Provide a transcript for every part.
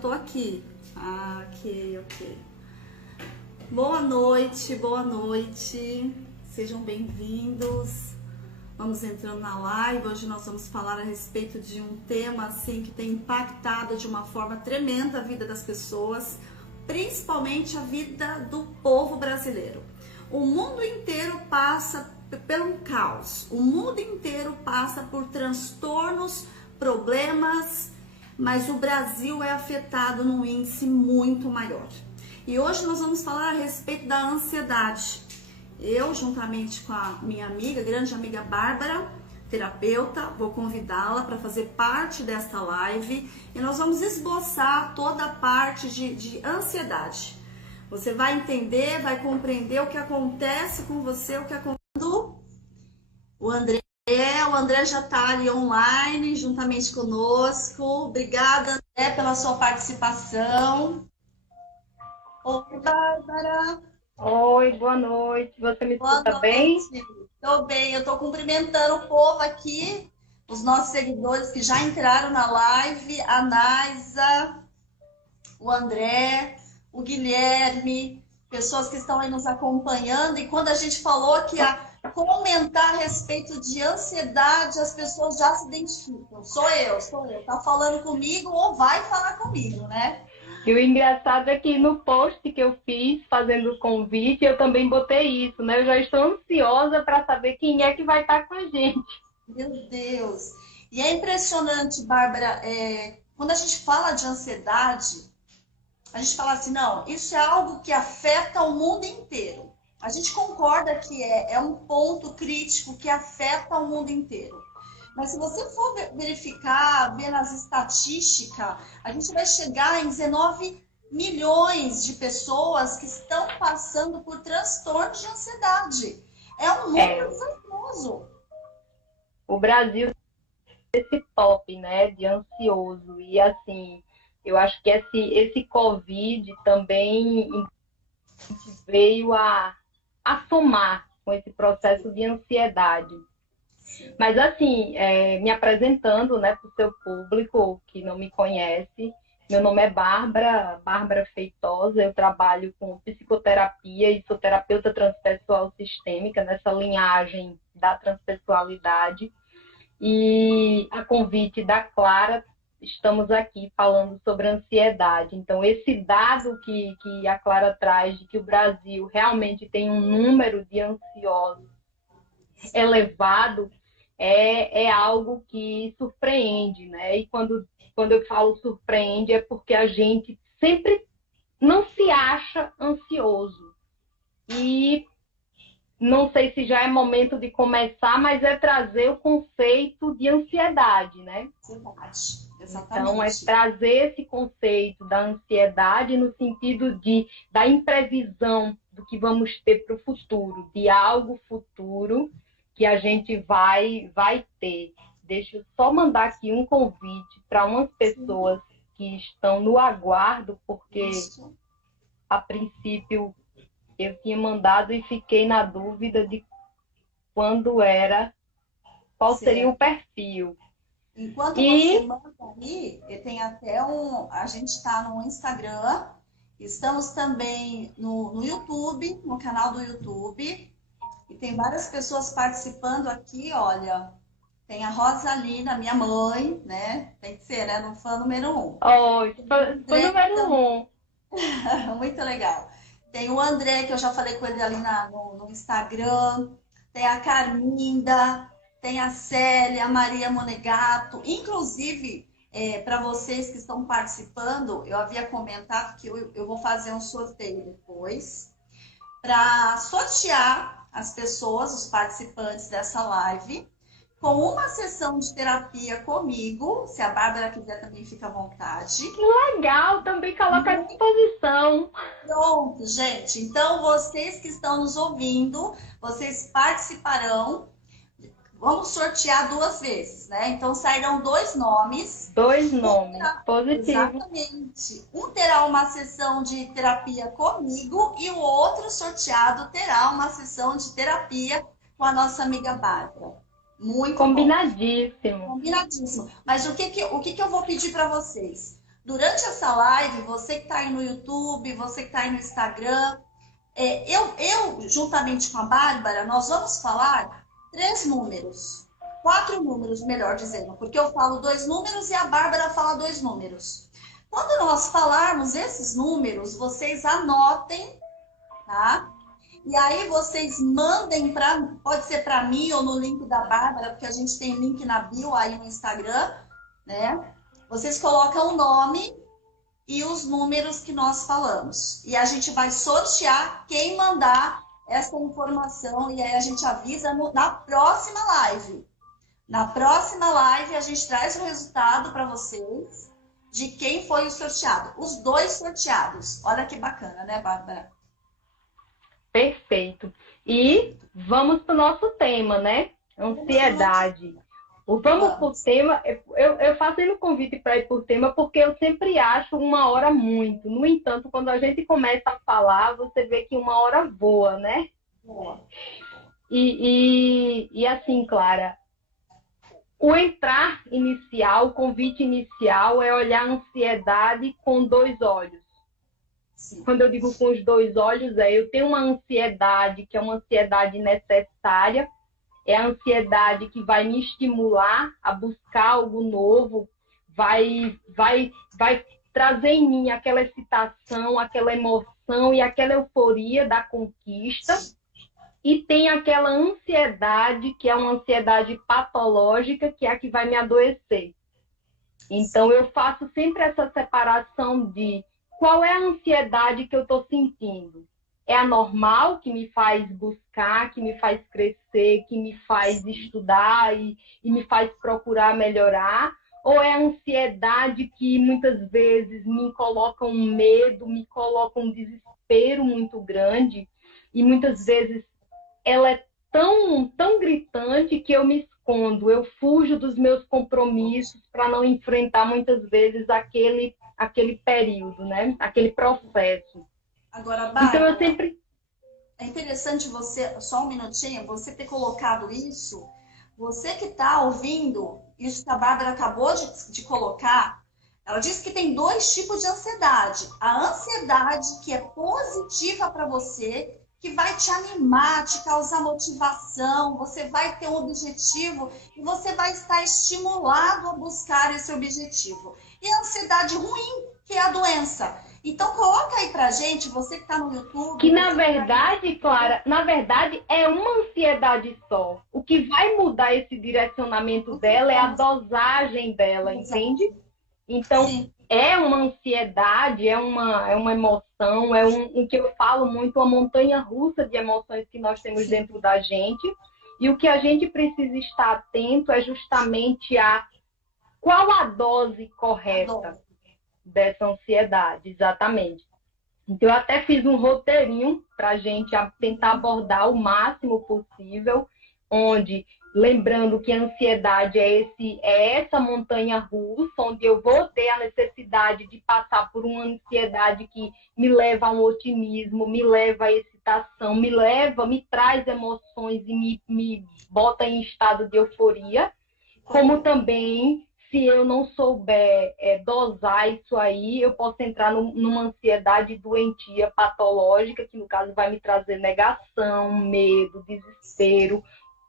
tô aqui. Ah, ok. Boa noite, boa noite. Sejam bem-vindos. Vamos entrando na live. Hoje nós vamos falar a respeito de um tema assim que tem impactado de uma forma tremenda a vida das pessoas, principalmente a vida do povo brasileiro. O mundo inteiro passa por um caos. O mundo inteiro passa por transtornos, problemas, mas o Brasil é afetado num índice muito maior. E hoje nós vamos falar a respeito da ansiedade. Eu, juntamente com a minha amiga, grande amiga Bárbara, terapeuta, vou convidá-la para fazer parte desta live e nós vamos esboçar toda a parte de ansiedade. Você vai entender, vai compreender o que acontece com você, o que acontece. O André já está ali online, juntamente conosco. Obrigada, André, pela sua participação. Oi, Bárbara. Oi, boa noite. Você me escuta bem? Estou bem. Eu estou cumprimentando o povo aqui, os nossos seguidores que já entraram na live, a Naisa, o André, o Guilherme, pessoas que estão aí nos acompanhando. E quando a gente falou que ia comentar a respeito de ansiedade, as pessoas já se identificam. Sou eu. Tá falando comigo ou vai falar comigo, né? E o engraçado é que no post que eu fiz, fazendo o convite, eu também botei isso, né? Eu já estou ansiosa para saber quem é que vai estar com a gente. Meu Deus! E é impressionante, Bárbara, quando a gente fala de ansiedade, a gente fala assim, não, isso é algo que afeta o mundo inteiro. A gente concorda que é um ponto crítico que afeta o mundo inteiro. Mas se você for verificar, ver nas estatísticas, a gente vai chegar em 19 milhões de pessoas que estão passando por transtorno de ansiedade. É um número desastroso. O Brasil tem esse top, né, de ansioso. E assim, eu acho que esse Covid também veio a somar com esse processo de ansiedade. Mas assim, me apresentando, né, para o seu público que não me conhece, meu nome é Bárbara Feitosa, eu trabalho com psicoterapia e sou terapeuta transpessoal sistêmica, nessa linhagem da transpessoalidade. E a convite da Clara, estamos aqui falando sobre ansiedade. Então, esse dado que a Clara traz de que o Brasil realmente tem um número de ansiosos elevado, é algo que surpreende, né? E quando eu falo surpreende, é porque a gente sempre não se acha ansioso. E não sei se já é momento de começar, mas é trazer o conceito de ansiedade, né? Ansiedade, exatamente. Então, é trazer esse conceito da ansiedade no sentido da imprevisão do que vamos ter para o futuro, de algo futuro que a gente vai ter. Deixa eu só mandar aqui um convite para umas pessoas que estão no aguardo, porque a princípio eu tinha mandado e fiquei na dúvida de qual seria o perfil. Enquanto você manda aí, tem até a gente está no Instagram, estamos também no YouTube, no canal do YouTube. E tem várias pessoas participando aqui, olha. Tem a Rosalina, minha mãe, né? Tem que ser, né? No fã número 1. Oi, fã número 1. Muito legal. Tem o André, que eu já falei com ele ali no Instagram. Tem a Carminda, tem a Célia, a Maria Monegato. Inclusive, para vocês que estão participando, eu havia comentado que eu vou fazer um sorteio depois para sortear as pessoas, os participantes dessa live, com uma sessão de terapia comigo. Se a Bárbara quiser também, fica à vontade. Que legal, também coloca à disposição. Pronto, gente. Então, vocês que estão nos ouvindo, vocês participarão. Vamos sortear 2 vezes, né? Então, sairão 2 nomes. 2 nomes, positivo. Exatamente. Um terá uma sessão de terapia comigo e o outro sorteado terá uma sessão de terapia com a nossa amiga Bárbara. Muito combinadíssimo. Bom. Combinadíssimo. Mas o que eu vou pedir para vocês? Durante essa live, você que está aí no YouTube, você que está aí no Instagram, juntamente com a Bárbara, nós vamos falar 3 números. 4 números, melhor dizendo, porque eu falo 2 números e a Bárbara fala 2 números. Quando nós falarmos esses números, vocês anotem, tá? E aí vocês mandem pode ser para mim ou no link da Bárbara, porque a gente tem link na bio aí no Instagram, né? Vocês colocam o nome e os números que nós falamos. E a gente vai sortear quem mandar essa informação e aí a gente avisa na próxima live. Na próxima live a gente traz o resultado para vocês de quem foi o sorteado. Os 2 sorteados. Olha que bacana, né, Bárbara? Perfeito. E vamos para o nosso tema, né? Ansiedade. Vamos por tema. Eu faço o convite para ir por tema porque eu sempre acho 1 hora muito. No entanto, quando a gente começa a falar, você vê que 1 hora voa, né? Boa. E assim, Clara, o entrar inicial, o convite inicial é olhar a ansiedade com 2 olhos. Sim. Quando eu digo com os 2 olhos, eu tenho uma ansiedade que é uma ansiedade necessária, é a ansiedade que vai me estimular a buscar algo novo, vai trazer em mim aquela excitação, aquela emoção e aquela euforia da conquista. E tem aquela ansiedade, que é uma ansiedade patológica, que é a que vai me adoecer. Então, eu faço sempre essa separação de qual é a ansiedade que eu estou sentindo. É a normal, que me faz buscar, que me faz crescer, que me faz estudar e me faz procurar melhorar? Ou é a ansiedade que muitas vezes me coloca um medo, me coloca um desespero muito grande e muitas vezes ela é tão gritante que eu me escondo, eu fujo dos meus compromissos para não enfrentar muitas vezes aquele período, né? Aquele processo. Agora, Bárbara, então eu sempre... é interessante você, só um minutinho, você ter colocado isso, você que está ouvindo, isso que a Bárbara acabou de colocar, ela disse que tem 2 tipos de ansiedade. A ansiedade que é positiva para você, que vai te animar, te causar motivação, você vai ter um objetivo e você vai estar estimulado a buscar esse objetivo. E a ansiedade ruim, que é a doença. Então, coloca aí pra gente, você que está no YouTube... Que, na verdade, Clara, é uma ansiedade só. O que vai mudar esse direcionamento dela é a dosagem dela, entende? Então, sim, é uma ansiedade, é uma emoção, é o que eu falo muito, uma montanha-russa de emoções que nós temos dentro da gente. E o que a gente precisa estar atento é justamente a qual a dose correta dessa ansiedade, exatamente. Então, eu até fiz um roteirinho para a gente tentar abordar o máximo possível, onde, lembrando que a ansiedade é essa montanha-russa, onde eu vou ter a necessidade de passar por uma ansiedade que me leva a um otimismo, me leva a excitação, me traz emoções e me bota em estado de euforia, como também... Se eu não souber dosar isso aí, eu posso entrar numa ansiedade doentia, patológica, que no caso vai me trazer negação, medo, desespero,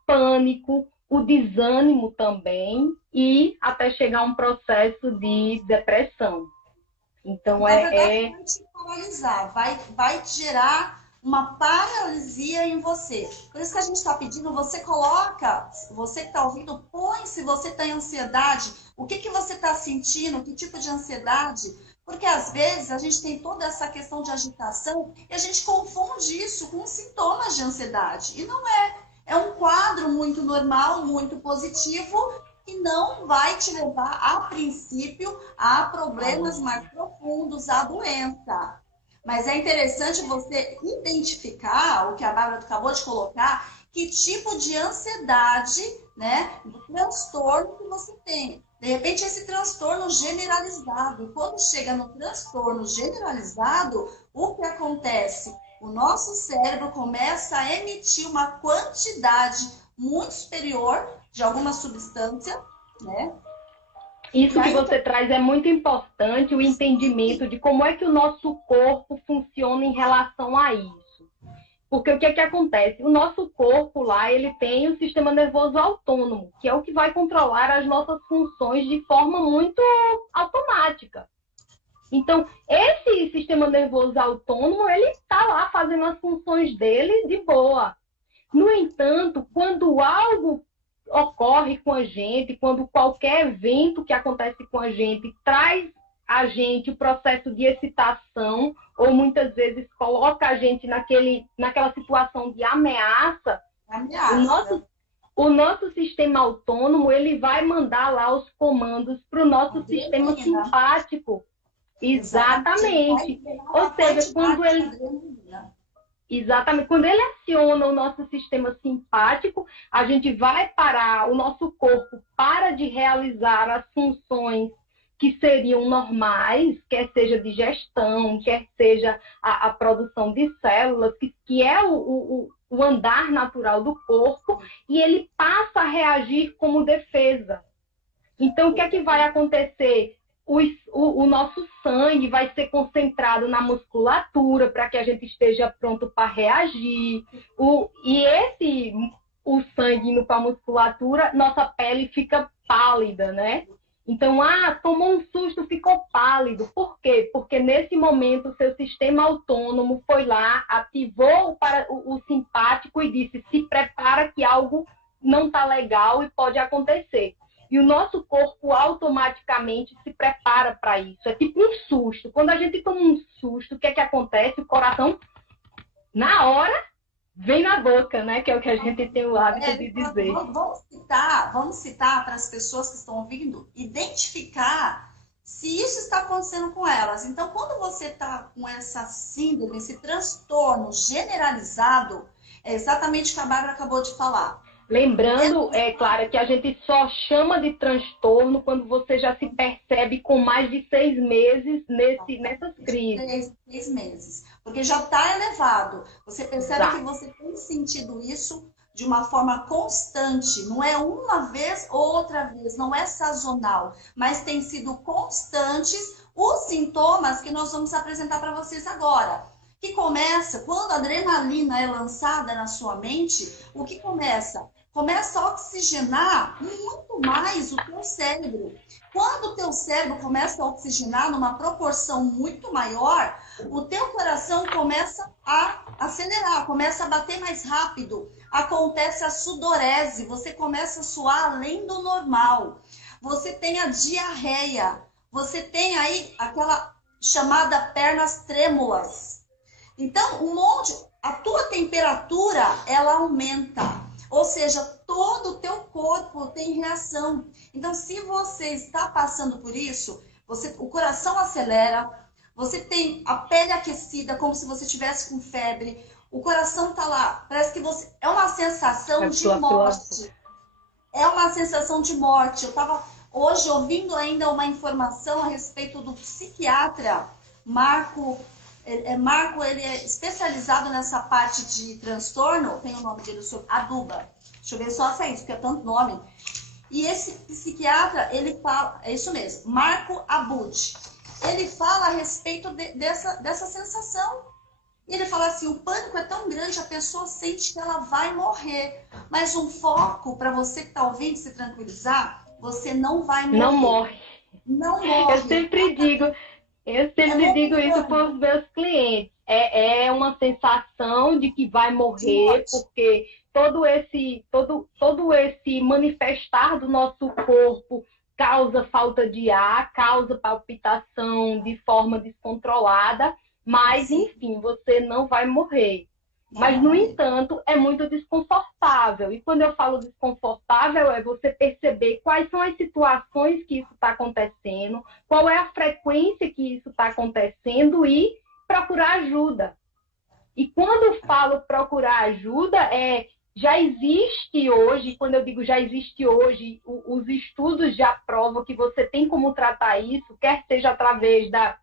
pânico, o desânimo também e até chegar a um processo de depressão. Então, vai te paralisar, vai te gerar uma paralisia em você. Por isso que a gente está pedindo, você coloca, você que está ouvindo, põe se você está em ansiedade, o que você está sentindo, que tipo de ansiedade, porque às vezes a gente tem toda essa questão de agitação e a gente confunde isso com sintomas de ansiedade. E não é. É um quadro muito normal, muito positivo, que não vai te levar, a princípio, a problemas mais profundos, a doença. Mas é interessante você identificar, o que a Bárbara acabou de colocar, que tipo de ansiedade, né, do transtorno que você tem. De repente, esse transtorno generalizado. E quando chega no transtorno generalizado, o que acontece? O nosso cérebro começa a emitir uma quantidade muito superior de alguma substância, né? Isso E que aí, você traz é muito importante, o entendimento de como é que o nosso corpo funciona em relação a isso. Porque o que é que acontece? O nosso corpo lá, ele tem o sistema nervoso autônomo, que é o que vai controlar as nossas funções de forma muito automática. Então, esse sistema nervoso autônomo, ele está lá fazendo as funções dele de boa. No entanto, quando algo ocorre com a gente, quando qualquer evento que acontece com a gente traz a gente o processo de excitação, ou muitas vezes coloca a gente naquela situação de ameaça, ameaça. o nosso sistema autônomo, ele vai mandar lá os comandos para o nosso sistema simpático. Exatamente. Ou seja, quando ele aciona o nosso sistema simpático, a gente vai parar, o nosso corpo para de realizar as funções que seriam normais, quer seja digestão, quer seja a produção de células, que é o andar natural do corpo, e ele passa a reagir como defesa. Então, o que é que vai acontecer? O nosso sangue vai ser concentrado na musculatura para que a gente esteja pronto para reagir. O sangue indo para a musculatura, nossa pele fica pálida, né? Então, tomou um susto, ficou pálido. Por quê? Porque nesse momento o seu sistema autônomo foi lá, ativou o simpático e disse: se prepara que algo não está legal e pode acontecer. E o nosso corpo automaticamente se prepara para isso. É tipo um susto. Quando a gente toma um susto, o que é que acontece? O coração, na hora, vem na boca, né? Que é o que a gente tem o hábito de dizer. Vamos citar para as pessoas que estão ouvindo, identificar se isso está acontecendo com elas. Então, quando você está com essa síndrome, esse transtorno generalizado, é exatamente o que a Bárbara acabou de falar. Lembrando, Clara, que a gente só chama de transtorno quando você já se percebe com mais de 6 meses nessas crises. 6 meses. Porque já está elevado. Você percebe que você tem sentido isso de uma forma constante. Não é uma vez ou outra vez. Não é sazonal. Mas tem sido constantes os sintomas que nós vamos apresentar para vocês agora. Que começa, quando a adrenalina é lançada na sua mente, o que começa? Começa a oxigenar muito mais o teu cérebro. Quando o teu cérebro começa a oxigenar numa proporção muito maior, o teu coração começa a acelerar, começa a bater mais rápido. Acontece a sudorese, você começa a suar além do normal. Você tem a diarreia, você tem aí aquela chamada pernas trêmulas. Então, a tua temperatura, ela aumenta. Ou seja, todo o teu corpo tem reação. Então, se você está passando por isso, o coração acelera, você tem a pele aquecida, como se você estivesse com febre, o coração está lá, parece que você... É uma sensação de morte. É uma sensação de morte. Eu estava hoje ouvindo ainda uma informação a respeito do psiquiatra Marco, ele é especializado nessa parte de transtorno, tem o nome dele, Aduba. Deixa eu ver só se é isso, porque é tanto nome. E esse psiquiatra, ele fala, é isso mesmo, Marco Abud. Ele fala a respeito dessa sensação. E ele fala assim, o pânico é tão grande, a pessoa sente que ela vai morrer. Mas um foco, para você que está ouvindo se tranquilizar, você não vai morrer. Não morre. Não morre. Eu sempre digo isso para os meus clientes. É uma sensação de que vai morrer, porque todo esse manifestar do nosso corpo causa falta de ar, causa palpitação de forma descontrolada, mas, enfim, você não vai morrer. Mas, no entanto, é muito desconfortável. E quando eu falo desconfortável, é você perceber quais são as situações que isso está acontecendo, qual é a frequência que isso está acontecendo e procurar ajuda. E quando eu falo procurar ajuda, já existe hoje, quando eu digo já existe hoje, os estudos já provam que você tem como tratar isso, quer seja através da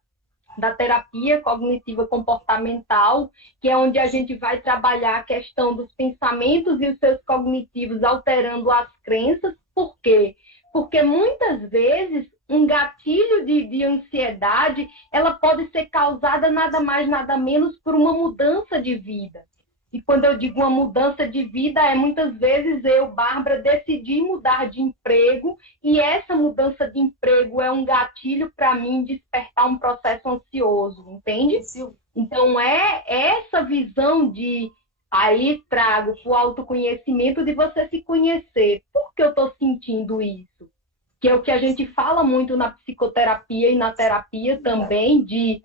terapia cognitiva comportamental, que é onde a gente vai trabalhar a questão dos pensamentos e os seus cognitivos alterando as crenças. Por quê? Porque muitas vezes um gatilho de ansiedade, ela pode ser causada nada mais, nada menos por uma mudança de vida. E quando eu digo uma mudança de vida, é muitas vezes eu, Bárbara, decidi mudar de emprego e essa mudança de emprego é um gatilho para mim despertar um processo ansioso, entende? Sim. Então, é essa visão de... Aí trago para o autoconhecimento de você se conhecer. Por que eu estou sentindo isso? Que é o que a gente fala muito na psicoterapia e na terapia também, de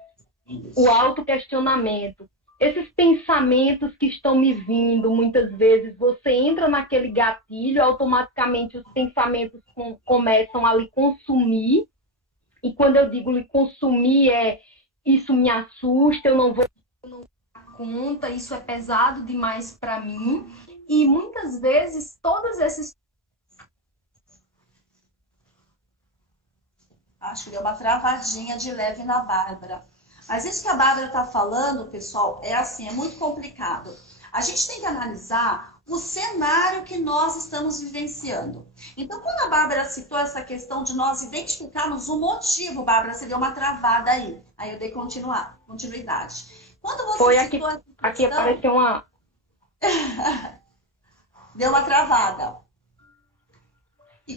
o autoquestionamento. Esses pensamentos que estão me vindo, muitas vezes você entra naquele gatilho, automaticamente os pensamentos começam a lhe consumir. E quando eu digo lhe consumir, isso me assusta, eu não vou dar conta, isso é pesado demais para mim. E muitas vezes todos esses... Acho que deu uma travadinha de leve na Bárbara. Mas isso que a Bárbara está falando, pessoal, é assim, é muito complicado. A gente tem que analisar o cenário que nós estamos vivenciando. Então, quando a Bárbara citou essa questão de nós identificarmos o motivo, Bárbara, você deu uma travada aí. Aí eu dei continuidade. Quando você Foi citou essa questão, aqui apareceu uma... Deu uma travada. E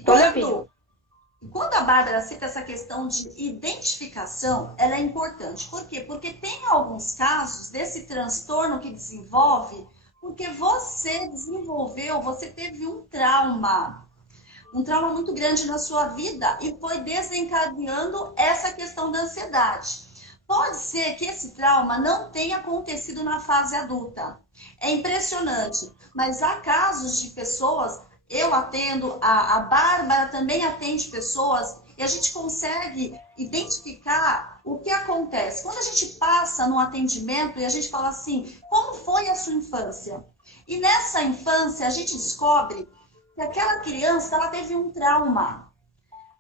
quando a Bárbara cita essa questão de identificação, ela é importante. Por quê? Porque tem alguns casos desse transtorno que desenvolve porque você desenvolveu, você teve um trauma muito grande na sua vida e foi desencadeando essa questão da ansiedade. Pode ser que esse trauma não tenha acontecido na fase adulta. É impressionante, mas há casos de pessoas... Eu atendo, a Bárbara também atende pessoas e a gente consegue identificar o que acontece. Quando a gente passa no atendimento e a gente fala assim, como foi a sua infância? E nessa infância a gente descobre que aquela criança ela teve um trauma.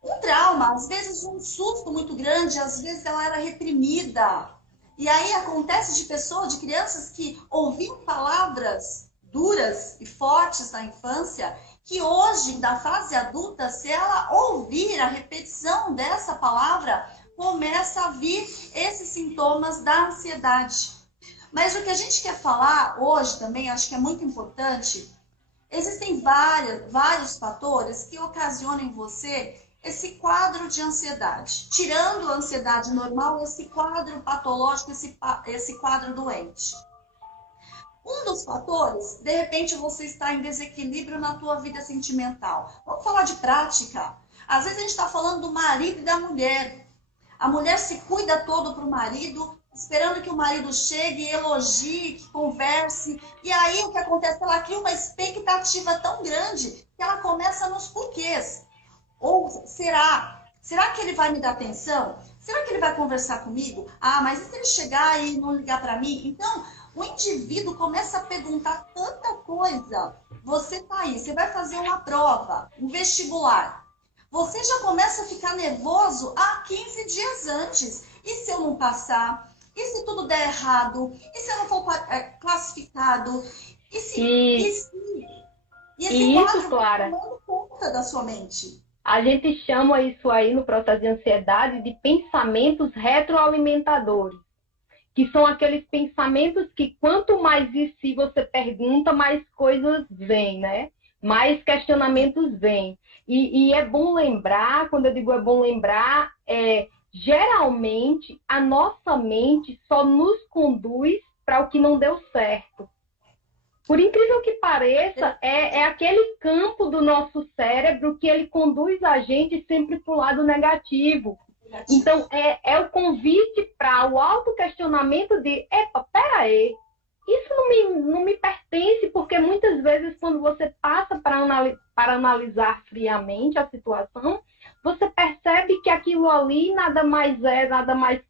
Um trauma, às vezes um susto muito grande, às vezes ela era reprimida. E aí acontece de crianças que ouviam palavras duras e fortes na infância, que hoje, da fase adulta, se ela ouvir a repetição dessa palavra, começa a vir esses sintomas da ansiedade. Mas o que a gente quer falar hoje também, acho que é muito importante, existem vários fatores que ocasionam em você esse quadro de ansiedade. Tirando a ansiedade normal, esse quadro patológico, esse quadro doente. Um dos fatores, de repente você está em desequilíbrio na tua vida sentimental. Vamos falar de prática. Às vezes a gente está falando do marido e da mulher. A mulher se cuida todo para o marido, esperando que o marido chegue, elogie, que converse. E aí o que acontece? Ela cria uma expectativa tão grande que ela começa nos porquês. Ou será? Será que ele vai me dar atenção? Será que ele vai conversar comigo? Ah, mas e se ele chegar e não ligar para mim? Então... o indivíduo começa a perguntar tanta coisa. Você tá aí, você vai fazer uma prova, um vestibular. Você já começa a ficar nervoso há 15 dias antes. E se eu não passar? E se tudo der errado? E se eu não for classificado? E esse isso, Clara, tomando conta da sua mente. A gente chama isso aí no processo de ansiedade de pensamentos retroalimentadores. Que são aqueles pensamentos que quanto mais e se você pergunta, mais coisas vêm, né? Mais questionamentos vêm. E é bom lembrar, quando eu digo é bom lembrar, geralmente a nossa mente só nos conduz para o que não deu certo. Por incrível que pareça, é aquele campo do nosso cérebro que ele conduz a gente sempre para o lado negativo. Então, é o convite para o autoquestionamento de, peraí, isso não me pertence, porque muitas vezes quando você passa para analisar friamente a situação, você percebe que aquilo ali nada mais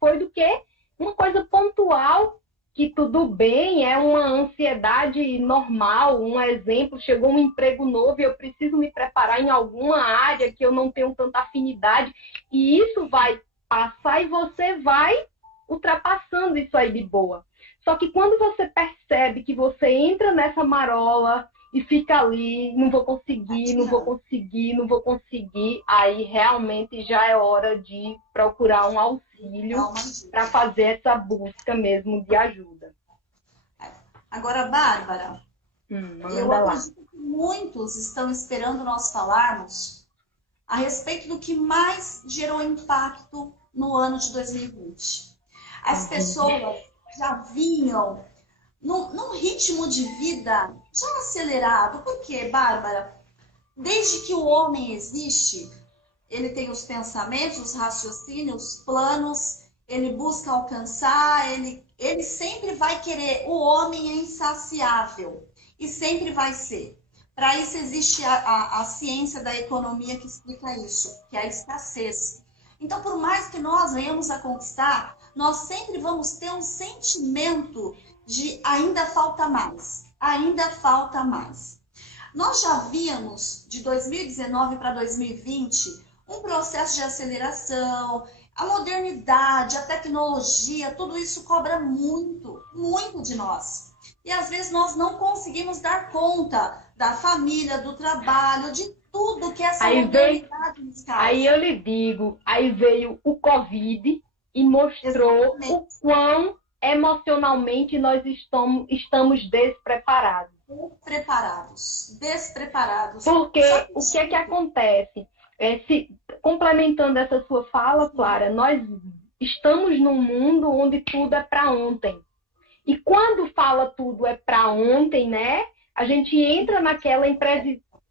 foi do que uma coisa pontual, que tudo bem, é uma ansiedade normal, um exemplo, chegou um emprego novo e eu preciso me preparar em alguma área que eu não tenho tanta afinidade, e isso vai passar e você vai ultrapassando isso aí de boa. Só que quando você percebe que você entra nessa marola e fica ali, não vou conseguir, não vou conseguir, não vou conseguir, aí realmente já é hora de procurar um auxílio para fazer essa busca mesmo de ajuda. Agora, Bárbara, eu lá. acredito que muitos estão esperando nós falarmos a respeito do que mais gerou impacto no ano de 2020. As pessoas já vinham num ritmo de vida já acelerado. Por quê, Bárbara? Desde que o homem existe, ele tem os pensamentos, os raciocínios, os planos, ele busca alcançar, ele sempre vai querer. O homem é insaciável e sempre vai ser. Para isso existe a ciência da economia que explica isso, que é a escassez. Então, por mais que nós venhamos a conquistar, nós sempre vamos ter um sentimento de ainda falta mais, ainda falta mais. Nós já víamos de 2019 para 2020 um processo de aceleração, a modernidade, a tecnologia, tudo isso cobra muito, muito de nós. E às vezes nós não conseguimos dar conta da família, do trabalho, de tudo que essa modernidade nos causa. Aí eu lhe digo, aí veio o Covid e mostrou o quão emocionalmente nós estamos despreparados. Despreparados. Porque o que é que acontece? Complementando essa sua fala, Clara, nós estamos num mundo onde tudo é para ontem. E quando fala tudo é para ontem, né? A gente entra naquela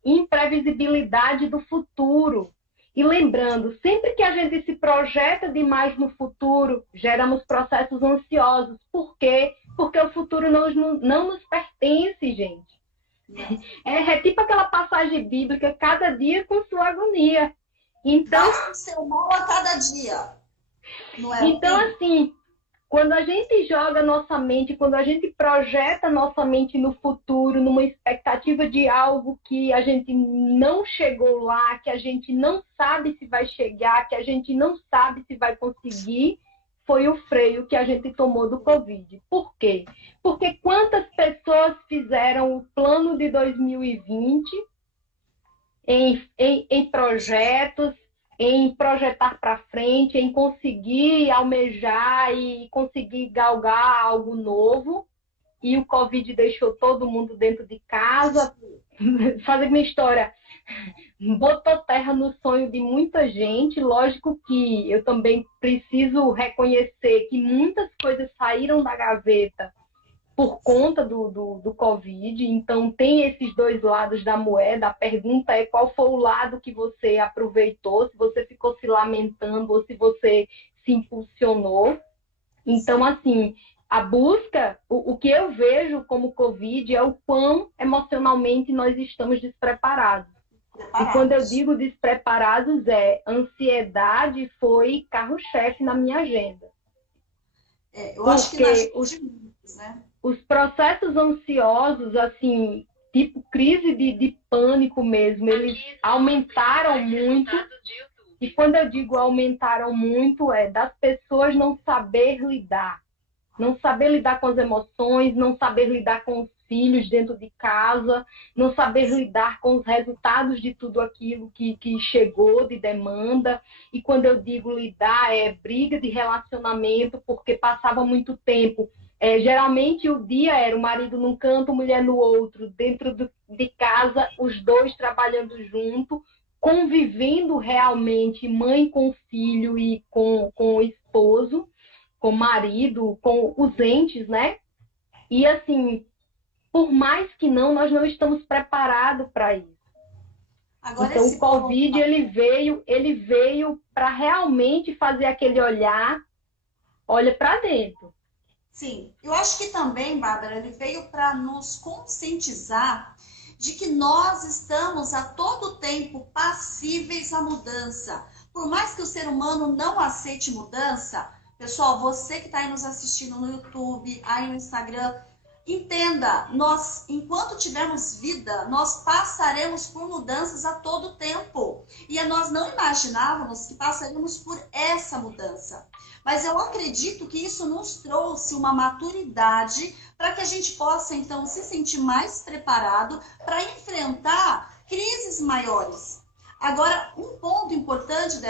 imprevisibilidade do futuro. E lembrando, sempre que a gente se projeta demais no futuro, geramos processos ansiosos. Por quê? Porque o futuro não nos pertence, gente. É tipo aquela passagem bíblica, cada dia com sua agonia. Então, seu mal a cada dia. Não é então assim, quando a gente joga nossa mente, quando a gente projeta nossa mente no futuro, numa expectativa de algo que a gente não chegou lá, que a gente não sabe se vai chegar, que a gente não sabe se vai conseguir, foi o freio que a gente tomou do Covid. Por quê? Porque quantas pessoas fizeram o plano de 2020 em projetos, em projetar para frente, em conseguir almejar e conseguir galgar algo novo, e o Covid deixou todo mundo dentro de casa, fazendo minha história, botou terra no sonho de muita gente. Lógico que eu também preciso reconhecer que muitas coisas saíram da gaveta por conta do Covid, então tem esses dois lados da moeda. A pergunta é qual foi o lado que você aproveitou, se você ficou se lamentando ou se você se impulsionou. Então, assim, a busca, o que eu vejo como Covid é o quão emocionalmente nós estamos despreparados. E quando eu digo despreparados, ansiedade foi carro-chefe na minha agenda. Eu acho que né? Os processos ansiosos, assim, tipo crise de pânico mesmo, eles aumentaram muito. E quando eu digo aumentaram muito, das pessoas não saber lidar. Não saber lidar com as emoções, não saber lidar com os filhos dentro de casa, não saber lidar com os resultados de tudo aquilo que chegou de demanda. E quando eu digo lidar, é briga de relacionamento, porque passava muito tempo. Geralmente o dia era o marido num canto, mulher no outro, dentro de casa, os dois trabalhando junto, convivendo realmente, mãe com filho e com o esposo, com o marido, com os entes, né? E assim, por mais que nós não estamos preparados para isso. Agora, então o Covid, ele veio para realmente fazer aquele olha para dentro. Sim, eu acho que também, Bárbara, ele veio para nos conscientizar de que nós estamos a todo tempo passíveis à mudança. Por mais que o ser humano não aceite mudança, pessoal, você que está aí nos assistindo no YouTube, aí no Instagram, entenda, nós, enquanto tivermos vida, nós passaremos por mudanças a todo tempo. E nós não imaginávamos que passaríamos por essa mudança. Mas eu acredito que isso nos trouxe uma maturidade para que a gente possa, então, se sentir mais preparado para enfrentar crises maiores. Agora, um ponto importante,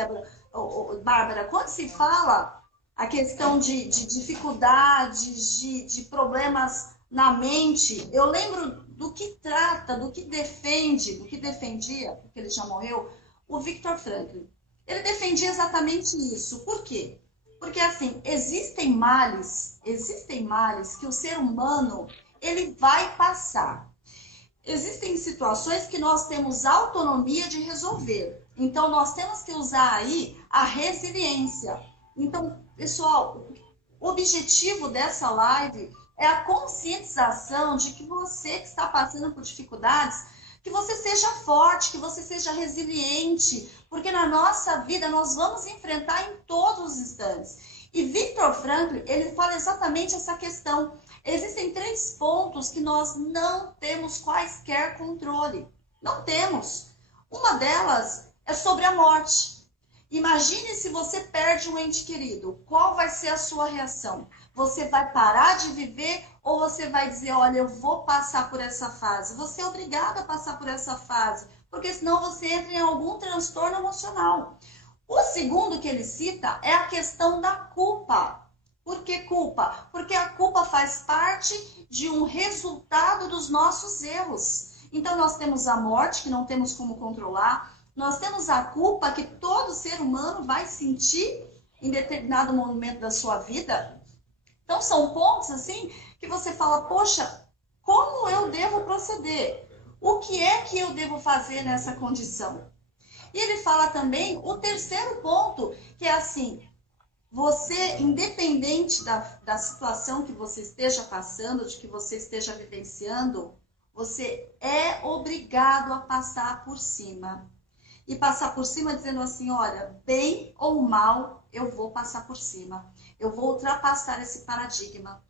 Bárbara, quando se fala a questão de dificuldades, de problemas na mente, eu lembro do que trata, do que defende, do que defendia, porque ele já morreu, o Viktor Frankl. Ele defendia exatamente isso. Por quê? Porque, assim, existem males que o ser humano, ele vai passar. Existem situações que nós temos autonomia de resolver. Então, nós temos que usar aí a resiliência. Então, pessoal, o objetivo dessa live é a conscientização de que você que está passando por dificuldades, que você seja forte, que você seja resiliente, porque na nossa vida nós vamos enfrentar em todos os instantes. E Viktor Frankl, ele fala exatamente essa questão. Existem 3 pontos que nós não temos quaisquer controle. Não temos. Uma delas é sobre a morte. Imagine se você perde um ente querido. Qual vai ser a sua reação? Você vai parar de viver ou você vai dizer, olha, eu vou passar por essa fase? Você é obrigado a passar por essa fase, porque senão você entra em algum transtorno emocional. O segundo que ele cita é a questão da culpa. Por que culpa? Porque a culpa faz parte de um resultado dos nossos erros. Então, nós temos a morte, que não temos como controlar. Nós temos a culpa, que todo ser humano vai sentir em determinado momento da sua vida. Então, são pontos, assim, que você fala, poxa, como eu devo proceder? O que é que eu devo fazer nessa condição? E ele fala também o terceiro ponto, que é assim, você, independente da situação que você esteja passando, de que você esteja vivenciando, você é obrigado a passar por cima. E passar por cima dizendo assim, olha, bem ou mal, eu vou passar por cima. Eu vou ultrapassar esse paradigma.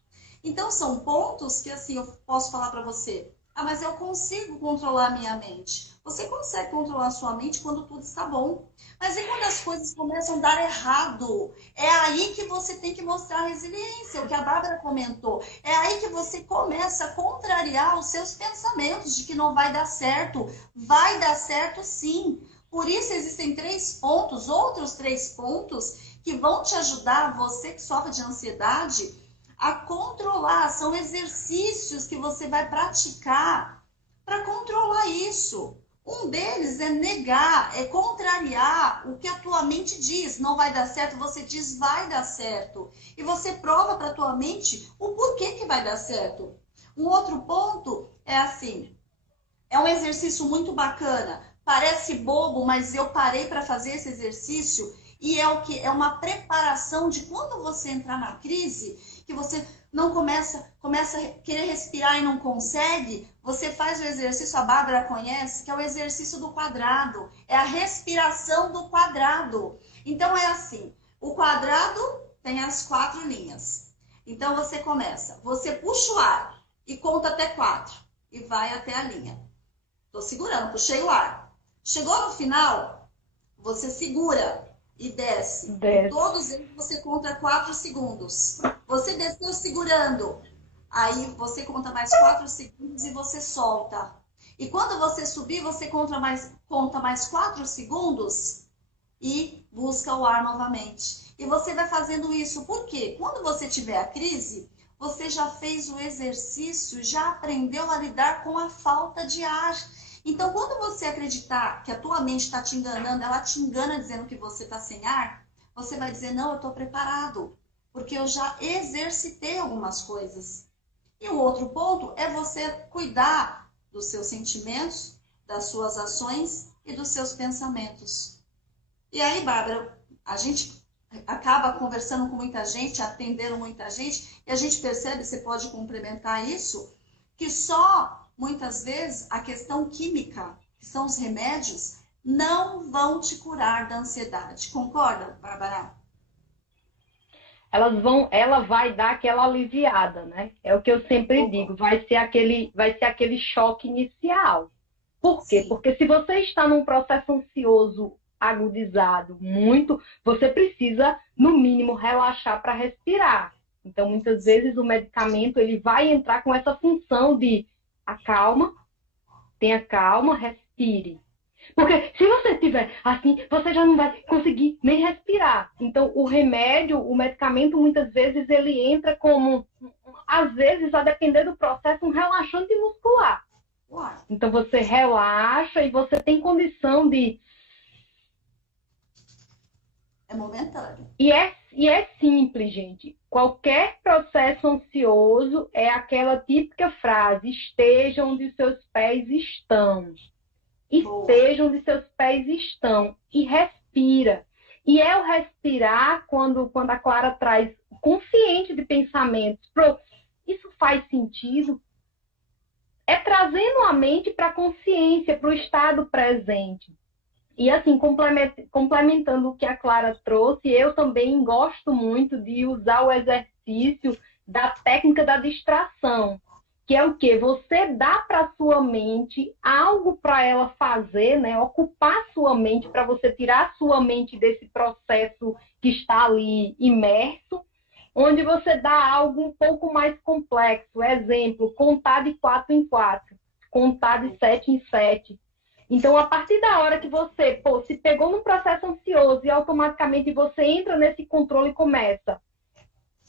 Então, são pontos que, assim, eu posso falar para você, mas eu consigo controlar a minha mente. Você consegue controlar a sua mente quando tudo está bom. Mas e quando as coisas começam a dar errado? É aí que você tem que mostrar resiliência, o que a Bárbara comentou. É aí que você começa a contrariar os seus pensamentos de que não vai dar certo. Vai dar certo sim. Por isso existem 3 pontos, outros 3 pontos, que vão te ajudar, você que sofre de ansiedade, a controlar. São exercícios que você vai praticar para controlar isso. Um deles é negar, é contrariar o que a tua mente diz. Não vai dar certo, você diz vai dar certo. E você prova para a tua mente o porquê que vai dar certo. Um outro ponto é assim, é um exercício muito bacana. Parece bobo, mas eu parei para fazer esse exercício e é o que é uma preparação de quando você entrar na crise, que você não começa a querer respirar e não consegue, você faz o exercício, a Bárbara conhece, que é o exercício do quadrado. É a respiração do quadrado. Então é assim, o quadrado tem as 4 linhas. Então você começa, você puxa o ar e conta até 4 e vai até a linha. Tô segurando, puxei o ar. Chegou no final, você segura e desce. Em todos eles você conta 4 segundos. Você desceu segurando. Aí você conta mais 4 segundos e você solta. E quando você subir, você conta mais 4 segundos e busca o ar novamente. E você vai fazendo isso. Por quê? Quando você tiver a crise, você já fez o exercício, já aprendeu a lidar com a falta de ar. Então, quando você acreditar que a tua mente está te enganando, ela te engana dizendo que você está sem ar, você vai dizer, não, eu estou preparado, porque eu já exercitei algumas coisas. E o outro ponto é você cuidar dos seus sentimentos, das suas ações e dos seus pensamentos. E aí, Bárbara, a gente acaba conversando com muita gente, atendendo muita gente, e a gente percebe, você pode complementar isso, que só muitas vezes a questão química, que são os remédios, não vão te curar da ansiedade. Concorda, Bárbara? Ela vai dar aquela aliviada, né? É o que eu sempre digo, vai ser aquele choque inicial. Por quê? Sim. Porque se você está num processo ansioso agudizado, muito, você precisa, no mínimo, relaxar para respirar. Então, muitas vezes, o medicamento ele vai entrar com essa função de acalma, tenha calma, respire. Porque se você estiver assim, você já não vai conseguir nem respirar. Então, o remédio, o medicamento, muitas vezes, ele entra como, às vezes, a depender do processo, um relaxante muscular. Então, você relaxa e você tem condição de... É momentâneo. E é simples, gente. Qualquer processo ansioso é aquela típica frase: esteja onde seus pés estão. Esteja onde seus pés estão. E respira. E é o respirar quando a Clara traz consciente de pensamentos. Isso faz sentido? É trazendo a mente para a consciência, para o estado presente. E assim, complementando o que a Clara trouxe, eu também gosto muito de usar o exercício da técnica da distração, que é o quê? Você dá para sua mente algo para ela fazer, né? Ocupar sua mente, para você tirar sua mente desse processo que está ali imerso, onde você dá algo um pouco mais complexo. Exemplo, contar de 4 em 4, contar de 7 em 7. Então, a partir da hora que você se pegou num processo ansioso e automaticamente você entra nesse controle e começa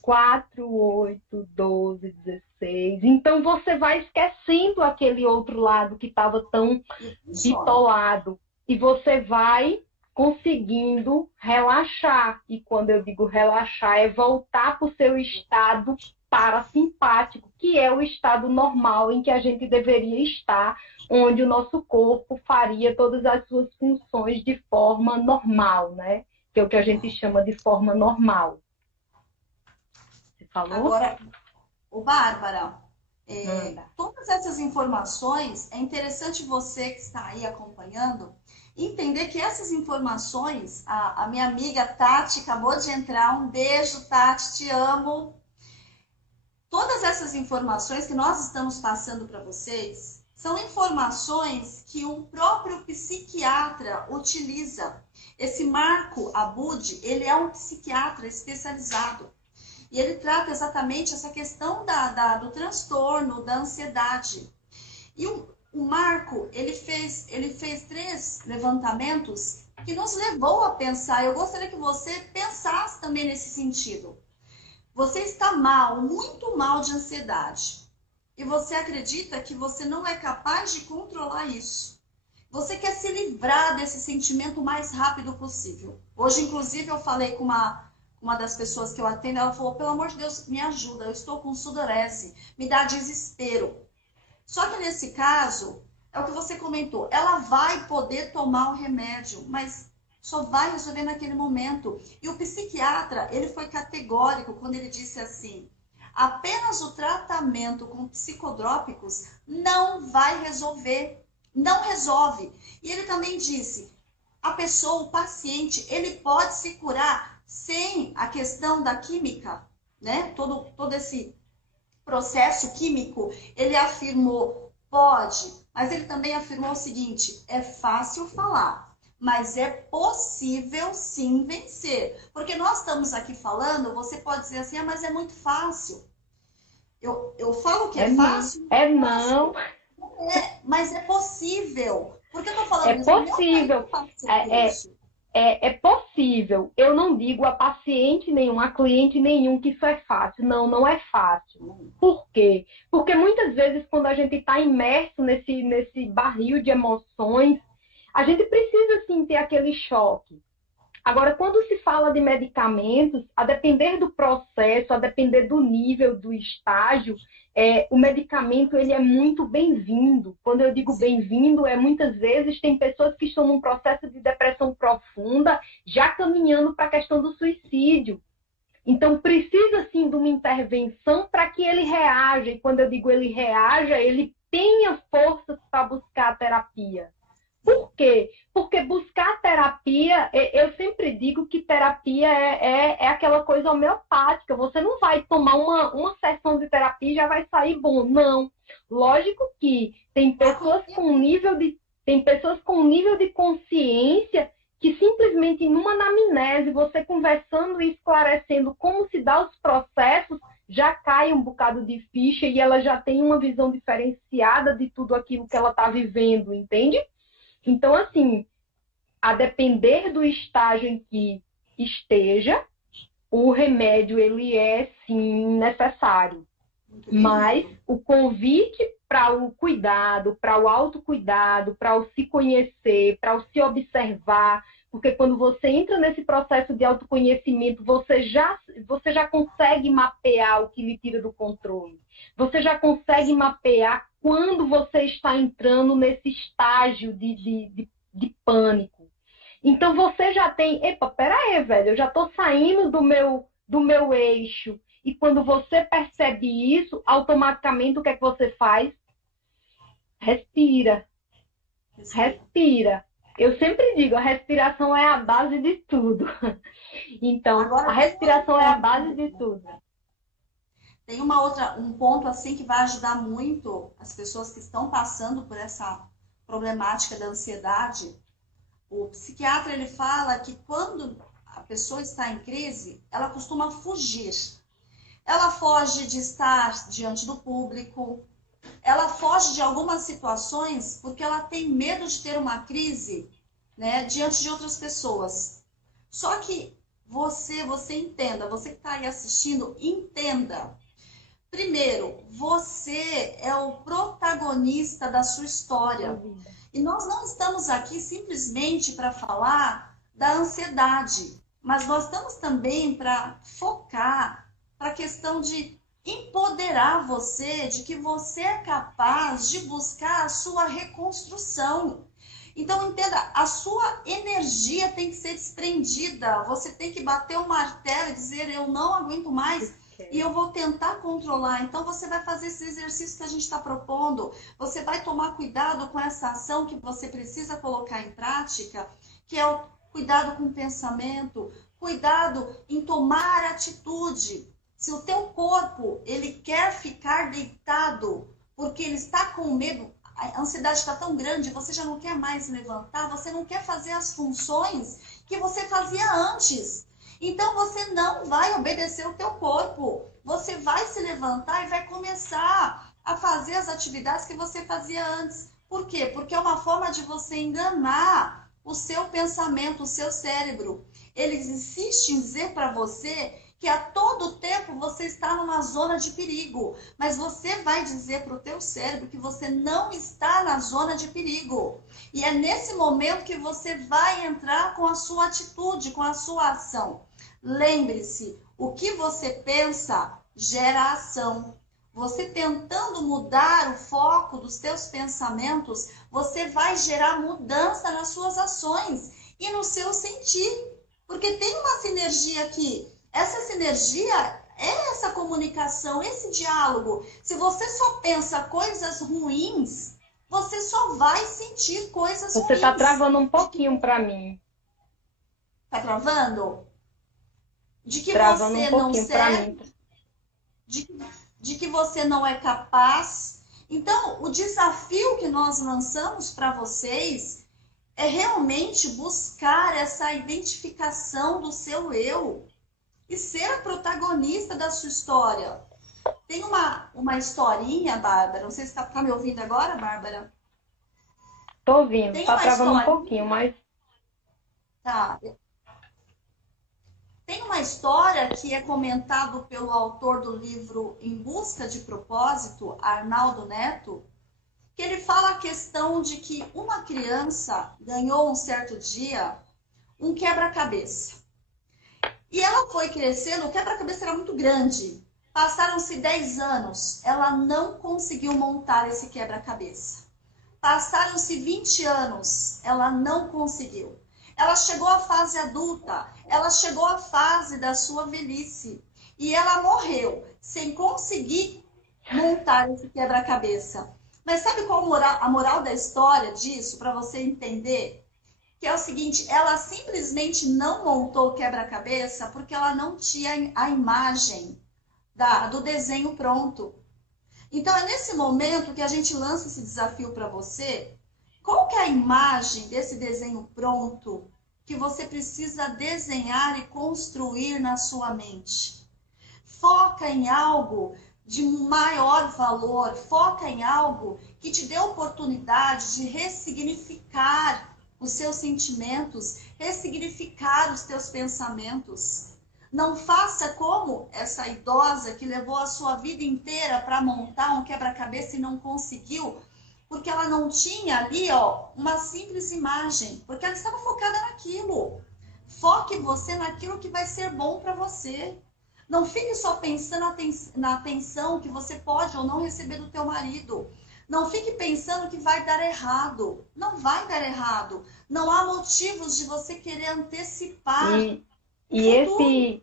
4, 8, 12, 16. Então, você vai esquecendo aquele outro lado que estava tão bitolado. E você vai conseguindo relaxar. E quando eu digo relaxar, é voltar para o seu estado parasimpático, que é o estado normal em que a gente deveria estar, onde o nosso corpo faria todas as suas funções de forma normal, né? Que é o que a gente chama de forma normal. Você falou? Agora, Bárbara, todas essas informações, é interessante você que está aí acompanhando, entender que essas informações, a minha amiga Tati acabou de entrar, um beijo, Tati, te amo. Todas essas informações que nós estamos passando para vocês são informações que o próprio psiquiatra utiliza. Esse Marco Abud, ele é um psiquiatra especializado. E ele trata exatamente essa questão do transtorno, da ansiedade. E o Marco, ele fez 3 levantamentos que nos levou a pensar. Eu gostaria que você pensasse também nesse sentido. Você está mal, muito mal de ansiedade. E você acredita que você não é capaz de controlar isso. Você quer se livrar desse sentimento o mais rápido possível. Hoje, inclusive, eu falei com uma das pessoas que eu atendo, ela falou, pelo amor de Deus, me ajuda, eu estou com sudorese, me dá desespero. Só que nesse caso, é o que você comentou, ela vai poder tomar o remédio, mas só vai resolver naquele momento. E o psiquiatra, ele foi categórico quando ele disse assim, apenas o tratamento com psicodrópicos não vai resolver, não resolve. E ele também disse, a pessoa, o paciente, ele pode se curar sem a questão da química, né? Todo esse processo químico, ele afirmou, pode, mas ele também afirmou o seguinte, é fácil falar, mas é possível sim vencer. Porque nós estamos aqui falando, você pode dizer assim, mas é muito fácil. Eu falo que é fácil. Não. Mas é possível. Por que eu tô falando isso? É possível. É possível. Eu não digo a paciente nenhum, a cliente nenhum que isso é fácil. Não, não é fácil. Por quê? Porque muitas vezes quando a gente está imerso nesse barril de emoções, a gente precisa sim ter aquele choque. Agora, quando se fala de medicamentos, a depender do processo, a depender do nível, do estágio, o medicamento ele é muito bem-vindo. Quando eu digo bem-vindo, muitas vezes tem pessoas que estão num processo de depressão profunda, já caminhando para a questão do suicídio. Então, precisa sim de uma intervenção para que ele reaja. E quando eu digo ele reaja, ele tenha forças para buscar a terapia. Por quê? Porque buscar terapia, eu sempre digo que terapia é aquela coisa homeopática. Você não vai tomar uma sessão de terapia e já vai sair bom. Não. Lógico que tem pessoas com nível de consciência que simplesmente numa anamnese, você conversando e esclarecendo como se dá os processos, já cai um bocado de ficha e ela já tem uma visão diferenciada de tudo aquilo que ela está vivendo, entende? Então, assim, a depender do estágio em que esteja, o remédio, ele é, sim, necessário. Mas o convite para o cuidado, para o autocuidado, para o se conhecer, para o se observar, porque quando você entra nesse processo de autoconhecimento, você já consegue mapear o que lhe tira do controle. Você já consegue mapear quando você está entrando nesse estágio de pânico. Então você já tem, epa, peraí, velho, eu já estou saindo do meu eixo. E quando você percebe isso, automaticamente o que é que você faz? Respira. Respira. Eu sempre digo, a respiração é a base de tudo. Então, Agora, a respiração é a base de tudo. Tem um ponto assim que vai ajudar muito as pessoas que estão passando por essa problemática da ansiedade. O psiquiatra, ele fala que quando a pessoa está em crise, ela costuma fugir. Ela foge de estar diante do público, ela foge de algumas situações porque ela tem medo de ter uma crise, né, diante de outras pessoas. Só que você entenda, você que está aí assistindo, entenda. Primeiro, você é o protagonista da sua história. E nós não estamos aqui simplesmente para falar da ansiedade, mas nós estamos também para focar para a questão de empoderar você, de que você é capaz de buscar a sua reconstrução. Então, entenda, a sua energia tem que ser desprendida. Você tem que bater o martelo e dizer, eu não aguento mais e eu vou tentar controlar. Então, você vai fazer esse exercício que a gente está propondo. Você vai tomar cuidado com essa ação que você precisa colocar em prática, que é o cuidado com o pensamento, cuidado em tomar atitude. Se o teu corpo, ele quer ficar deitado porque ele está com medo, a ansiedade está tão grande, você já não quer mais levantar, você não quer fazer as funções que você fazia antes. Então você não vai obedecer o teu corpo. Você vai se levantar e vai começar a fazer as atividades que você fazia antes. Por quê? Porque é uma forma de você enganar o seu pensamento, o seu cérebro. Ele insiste em dizer para você que a todo tempo você está numa zona de perigo, mas você vai dizer para o teu cérebro que você não está na zona de perigo. E é nesse momento que você vai entrar com a sua atitude, com a sua ação. Lembre-se, o que você pensa gera ação. Você tentando mudar o foco dos teus pensamentos, você vai gerar mudança nas suas ações e no seu sentir. Porque tem uma sinergia aqui. Essa sinergia é essa comunicação, esse diálogo. Se você só pensa coisas ruins, você só vai sentir coisas ruins. Você está travando um pouquinho para mim. Está travando? De que travando você um pouquinho não serve, de que você não é capaz. Então, o desafio que nós lançamos para vocês é realmente buscar essa identificação do seu eu e ser a protagonista da sua história. Tem uma historinha, Bárbara, não sei se está me ouvindo agora, Bárbara? Estou ouvindo, está travando um pouquinho, mas... Tá. Tem uma história que é comentado pelo autor do livro Em Busca de Propósito, Arnaldo Neto, que ele fala a questão de que uma criança ganhou um certo dia um quebra-cabeça. E ela foi crescendo, o quebra-cabeça era muito grande. Passaram-se 10 anos, ela não conseguiu montar esse quebra-cabeça. Passaram-se 20 anos, ela não conseguiu. Ela chegou à fase adulta, ela chegou à fase da sua velhice. E ela morreu sem conseguir montar esse quebra-cabeça. Mas sabe qual a moral da história disso, para você entender? Que é o seguinte, ela simplesmente não montou o quebra-cabeça porque ela não tinha a imagem do desenho pronto. Então é nesse momento que a gente lança esse desafio para você. Qual que é a imagem desse desenho pronto que você precisa desenhar e construir na sua mente. Foca em algo de maior valor, foca em algo que te dê a oportunidade de ressignificar os seus sentimentos, ressignificar os teus pensamentos. Não faça como essa idosa que levou a sua vida inteira para montar um quebra-cabeça e não conseguiu, porque ela não tinha ali, ó, uma simples imagem, porque ela estava focada naquilo. Foque você naquilo que vai ser bom para você. Não fique só pensando na atenção que você pode ou não receber do teu marido. Não fique pensando que vai dar errado. Não vai dar errado. Não há motivos de você querer antecipar e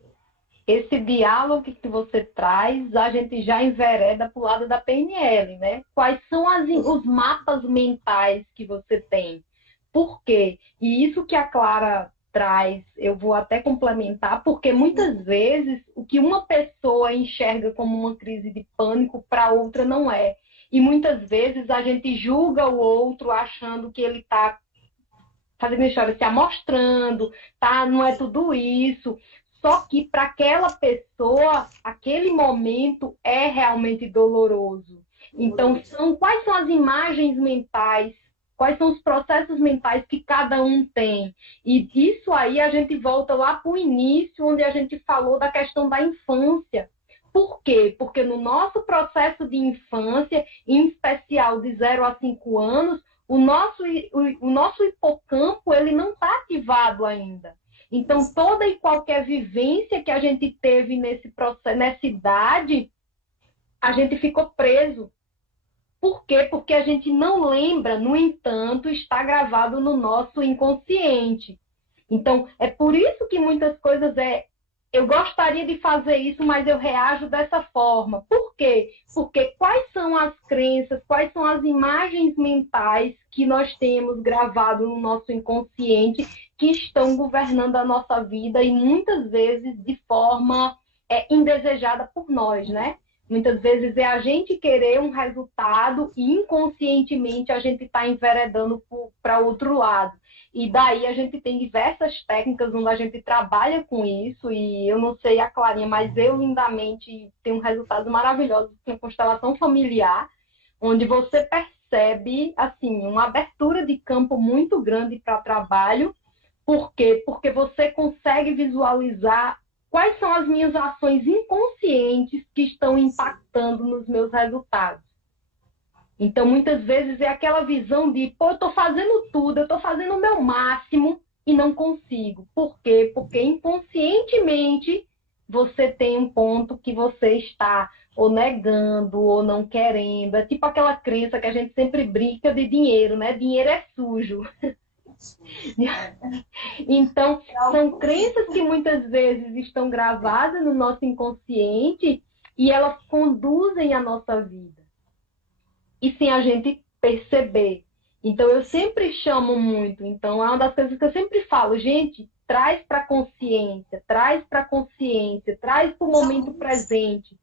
esse diálogo que você traz, a gente já envereda para o lado da PNL, né? Quais são os mapas mentais que você tem? Por quê? E isso que a Clara traz, eu vou até complementar, porque muitas vezes o que uma pessoa enxerga como uma crise de pânico, para outra não é. E muitas vezes a gente julga o outro achando que ele está fazendo história, se amostrando, tá? Não é tudo isso. Só que para aquela pessoa, aquele momento é realmente doloroso. Então, quais são as imagens mentais, quais são os processos mentais que cada um tem? E isso aí a gente volta lá para o início, onde a gente falou da questão da infância. Por quê? Porque no nosso processo de infância, em especial de 0 a 5 anos, o nosso hipocampo ele não está ativado ainda. Então, toda e qualquer vivência que a gente teve nesse processo, nessa idade, a gente ficou preso. Por quê? Porque a gente não lembra, no entanto, está gravado no nosso inconsciente. Então, é por isso que muitas coisas eu gostaria de fazer isso, mas eu reajo dessa forma. Por quê? Porque quais são as crenças, quais são as imagens mentais que nós temos gravado no nosso inconsciente que estão governando a nossa vida e muitas vezes de forma indesejada por nós, né? Muitas vezes é a gente querer um resultado e inconscientemente a gente está enveredando para outro lado. E daí a gente tem diversas técnicas onde a gente trabalha com isso, e eu não sei a Clarinha, mas eu lindamente tenho resultados maravilhosos com a constelação familiar, onde você percebe, assim, uma abertura de campo muito grande para trabalho. Por quê? Porque você consegue visualizar quais são as minhas ações inconscientes que estão impactando nos meus resultados. Então, muitas vezes é aquela visão de, pô, eu estou fazendo tudo, eu estou fazendo o meu máximo e não consigo. Por quê? Porque inconscientemente você tem um ponto que você está ou negando ou não querendo. É tipo aquela crença que a gente sempre brinca de dinheiro, né? Dinheiro é sujo. Então, são crenças que muitas vezes estão gravadas no nosso inconsciente e elas conduzem a nossa vida. E sem a gente perceber. Então, eu sempre chamo muito. Então, é uma das coisas que eu sempre falo. Gente, traz para a consciência, traz para a consciência, traz para o momento presente.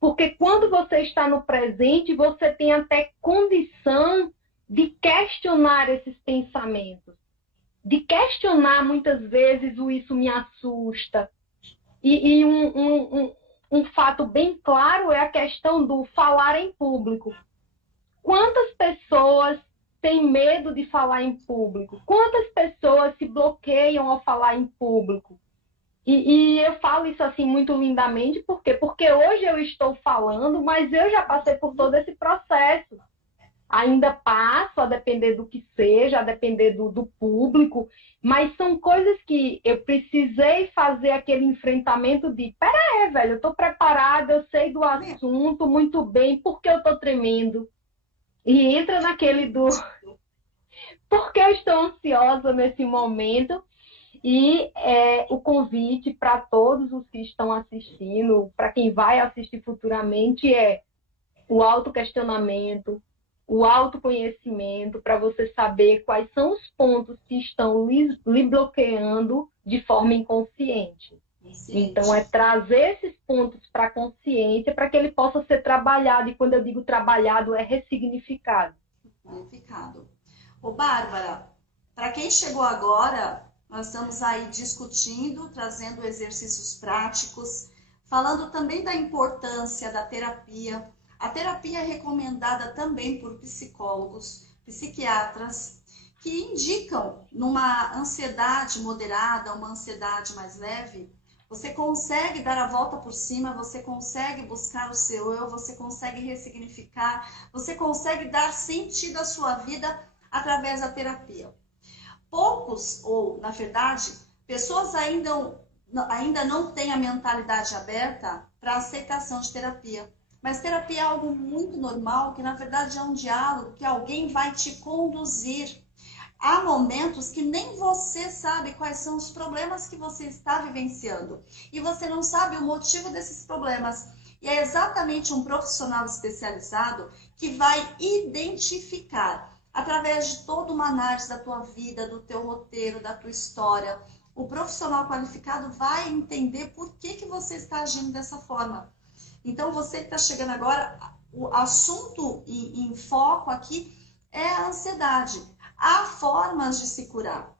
Porque quando você está no presente, você tem até condição de questionar esses pensamentos. De questionar, muitas vezes, o isso me assusta. E um fato bem claro é a questão do falar em público. Quantas pessoas têm medo de falar em público? Quantas pessoas se bloqueiam ao falar em público? E eu falo isso assim muito lindamente, por quê? Porque hoje eu estou falando, mas eu já passei por todo esse processo. Ainda passo, a depender do que seja, a depender do público, mas são coisas que eu precisei fazer aquele enfrentamento de, peraí, velho, eu estou preparada, eu sei do assunto muito bem, por que eu estou tremendo? E entra naquele do porque eu estou ansiosa nesse momento. E o convite para todos os que estão assistindo, para quem vai assistir futuramente, é o autoquestionamento, o autoconhecimento, para você saber quais são os pontos que estão lhe bloqueando de forma inconsciente. Então, é trazer esses pontos para a consciência para que ele possa ser trabalhado. E quando eu digo trabalhado, é ressignificado. Ressignificado. Ô, Bárbara, para quem chegou agora, Nós estamos aí discutindo, trazendo exercícios práticos, falando também da importância da terapia. A terapia é recomendada também por psicólogos, psiquiatras, que indicam numa ansiedade moderada, uma ansiedade mais leve, você consegue dar a volta por cima, você consegue buscar o seu eu, você consegue ressignificar, você consegue dar sentido à sua vida através da terapia. Poucos, ou na verdade, pessoas ainda não têm a mentalidade aberta para aceitação de terapia. Mas terapia é algo muito normal, que na verdade é um diálogo que alguém vai te conduzir. Há momentos que nem você sabe quais são os problemas que você está vivenciando. E você não sabe o motivo desses problemas. E é exatamente um profissional especializado que vai identificar, através de toda uma análise da tua vida, do teu roteiro, da tua história. O profissional qualificado vai entender por que você está agindo dessa forma. Então, você que está chegando agora, o assunto em foco aqui é a ansiedade. Há formas de se curar.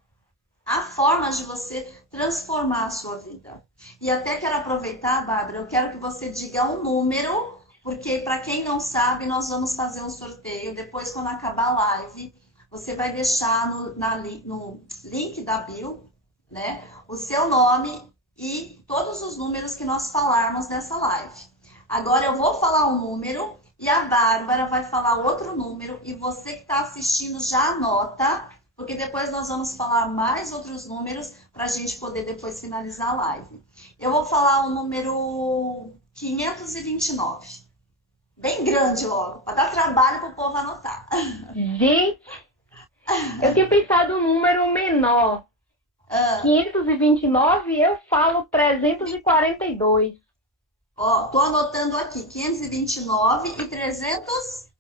Há formas de você transformar a sua vida. E até quero aproveitar, Bárbara, eu quero que você diga um número, porque para quem não sabe, nós vamos fazer um sorteio. Depois, quando acabar a live, você vai deixar no link da bio, né, o seu nome e todos os números que nós falarmos nessa live. Agora eu vou falar um número e a Bárbara vai falar outro número e você que está assistindo já anota, porque depois nós vamos falar mais outros números para a gente poder depois finalizar a live. Eu vou falar o número 529. Bem grande logo, para dar trabalho para o povo anotar. Gente, eu tinha pensado um número menor. 529, eu falo 342. Ó, tô anotando aqui, 529 e 300?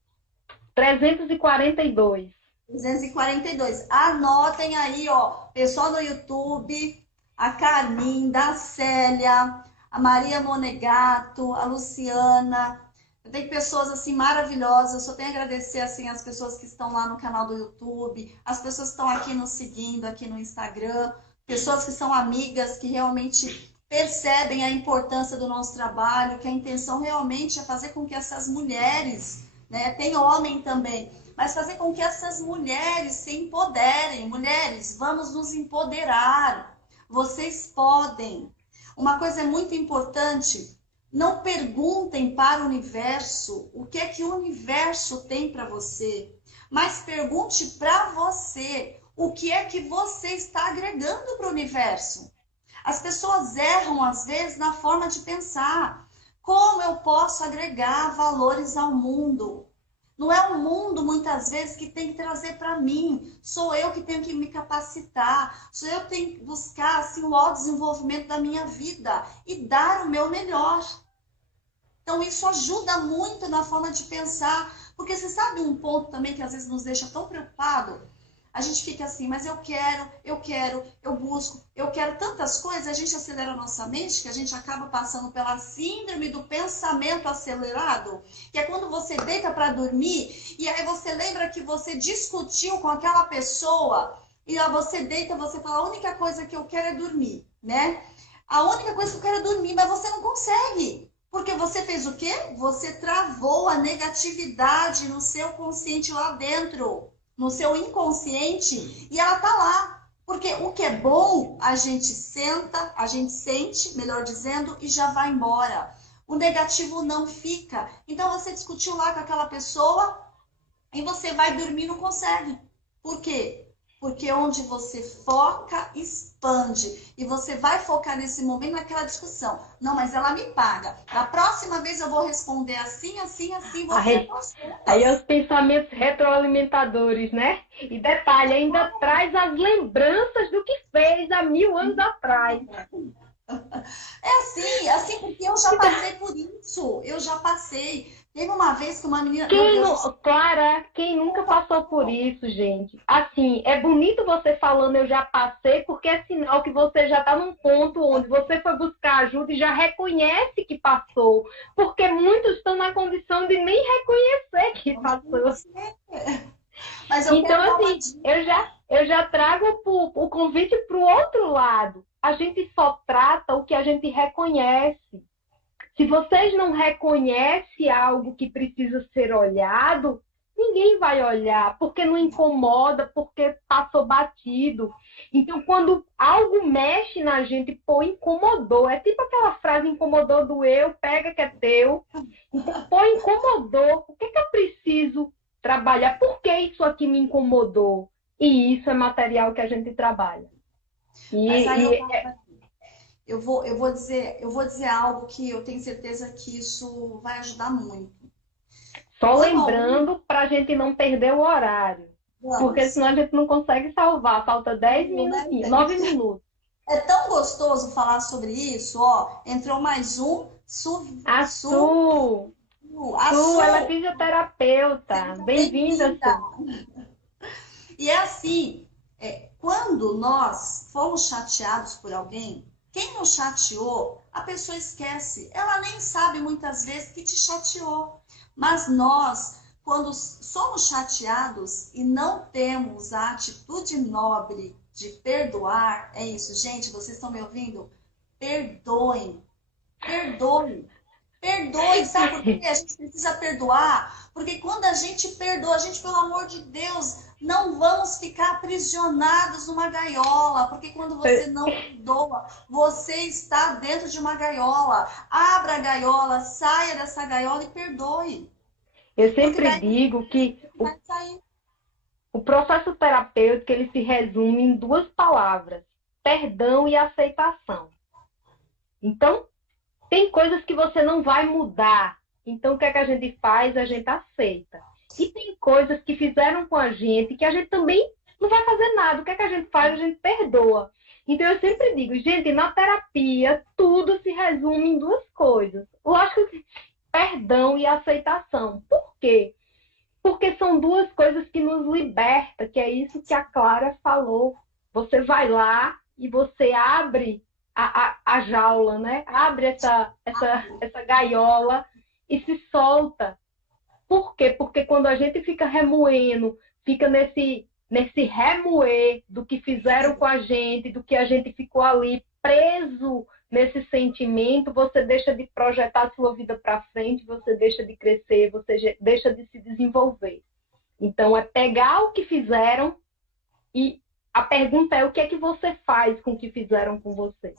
342. 342. Anotem aí, ó, pessoal no YouTube, a Carminda, a Célia, a Maria Monegato, a Luciana. Tem pessoas assim maravilhosas. Eu só tenho a agradecer assim as pessoas que estão lá no canal do YouTube, as pessoas que estão aqui nos seguindo aqui no Instagram, pessoas que são amigas que realmente percebem a importância do nosso trabalho, que a intenção realmente é fazer com que essas mulheres, né, tem homem também, mas fazer com que essas mulheres se empoderem. Mulheres, vamos nos empoderar. Vocês podem. Uma coisa muito importante, não perguntem para o universo o que é que o universo tem para você, mas pergunte para você o que é que você está agregando para o universo. As pessoas erram, às vezes, na forma de pensar. Como eu posso agregar valores ao mundo? Não é o mundo, muitas vezes, que tem que trazer para mim. Sou eu que tenho que me capacitar. Sou eu que tenho que buscar assim, o autodesenvolvimento da minha vida e dar o meu melhor. Então, isso ajuda muito na forma de pensar. Porque você sabe um ponto também que às vezes nos deixa tão preocupado? A gente fica assim, mas eu busco, eu quero tantas coisas, a gente acelera a nossa mente, que a gente acaba passando pela síndrome do pensamento acelerado, que é quando você deita para dormir, e aí você lembra que você discutiu com aquela pessoa, e aí você deita, você fala, a única coisa que eu quero é dormir, né? A única coisa que eu quero é dormir, mas você não consegue. Porque você fez o quê? Você travou a negatividade no seu consciente lá dentro, no seu inconsciente, e ela tá lá. Porque o que é bom, a gente senta, a gente sente, melhor dizendo, e já vai embora. O negativo não fica. Então você discutiu lá com aquela pessoa e você vai dormir e não consegue. Por quê? Porque onde você foca, expande. E você vai focar nesse momento naquela discussão. Não, mas ela me paga. Da próxima vez eu vou responder assim, assim, assim. Aí é os pensamentos retroalimentadores, né? E detalhe, ainda traz as lembranças do que fez há 1000 anos atrás. É assim porque eu já passei por isso. Eu já passei. Teve uma vez que uma menina... Clara, quem nunca passou por isso, gente? Assim, é bonito você falando eu já passei, porque é sinal que você já está num ponto onde você foi buscar ajuda e já reconhece que passou. Porque muitos estão na condição de nem reconhecer que passou. Mas então, assim, eu já trago o convite para o outro lado. A gente só trata o que a gente reconhece. Se vocês não reconhecem algo que precisa ser olhado, ninguém vai olhar, porque não incomoda, porque passou batido. Então, quando algo mexe na gente, pô, incomodou. É tipo aquela frase, incomodou, doeu, pega que é teu. Então, pô, incomodou. O que eu preciso trabalhar? Por que isso aqui me incomodou? E isso é material que a gente trabalha. Mas aí eu vou dizer algo que eu tenho certeza que isso vai ajudar muito. Só lembrando para a gente não perder o horário. Porque senão a gente não consegue salvar. Falta 10 minutinhos, 9 minutos. É tão gostoso falar sobre isso, ó. Entrou mais um. Su, ela é fisioterapeuta. Bem-vinda, Su. E é assim, quando nós fomos chateados por alguém, quem nos chateou, a pessoa esquece. Ela nem sabe muitas vezes que te chateou. Mas nós, quando somos chateados e não temos a atitude nobre de perdoar, é isso, gente, vocês estão me ouvindo? Perdoem, perdoem, perdoem, sabe por quê? A gente precisa perdoar, porque quando a gente perdoa, a gente, pelo amor de Deus, não vamos ficar aprisionados numa gaiola, porque quando você não perdoa, você está dentro de uma gaiola. Abra a gaiola, saia dessa gaiola e perdoe. Eu sempre digo que o processo terapêutico ele se resume em 2 palavras: perdão e aceitação. Então, tem coisas que você não vai mudar. Então, o que é que a gente faz? A gente aceita. E tem coisas que fizeram com a gente que a gente também não vai fazer nada. O que é que a gente faz? A gente perdoa. Então, eu sempre digo, gente, na terapia, tudo se resume em 2 coisas. Lógico que perdão e aceitação. Por quê? Porque são 2 coisas que nos libertam, que é isso que a Clara falou. Você vai lá e você abre a jaula, né? Abre essa gaiola e se solta. Por quê? Porque quando a gente fica remoendo, fica nesse remoer do que fizeram com a gente, do que a gente ficou ali preso nesse sentimento, você deixa de projetar a sua vida para frente, você deixa de crescer, você deixa de se desenvolver. Então, é pegar o que fizeram e a pergunta é o que é que você faz com o que fizeram com você?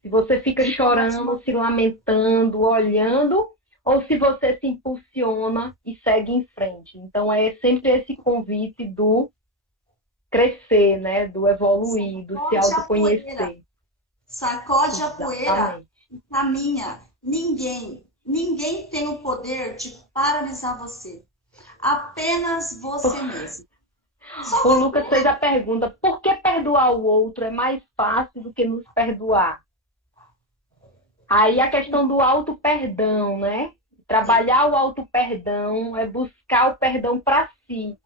Se você fica chorando, se lamentando, olhando, ou se você se impulsiona e segue em frente. Então, é sempre esse convite do crescer, né? Do evoluir, do se autoconhecer. Sacode a poeira e caminha. Ninguém tem o poder de paralisar você. Apenas você mesmo. O Lucas fez a pergunta, por que perdoar o outro é mais fácil do que nos perdoar? Aí a questão do auto-perdão, né? Trabalhar o auto-perdão é buscar o perdão para si.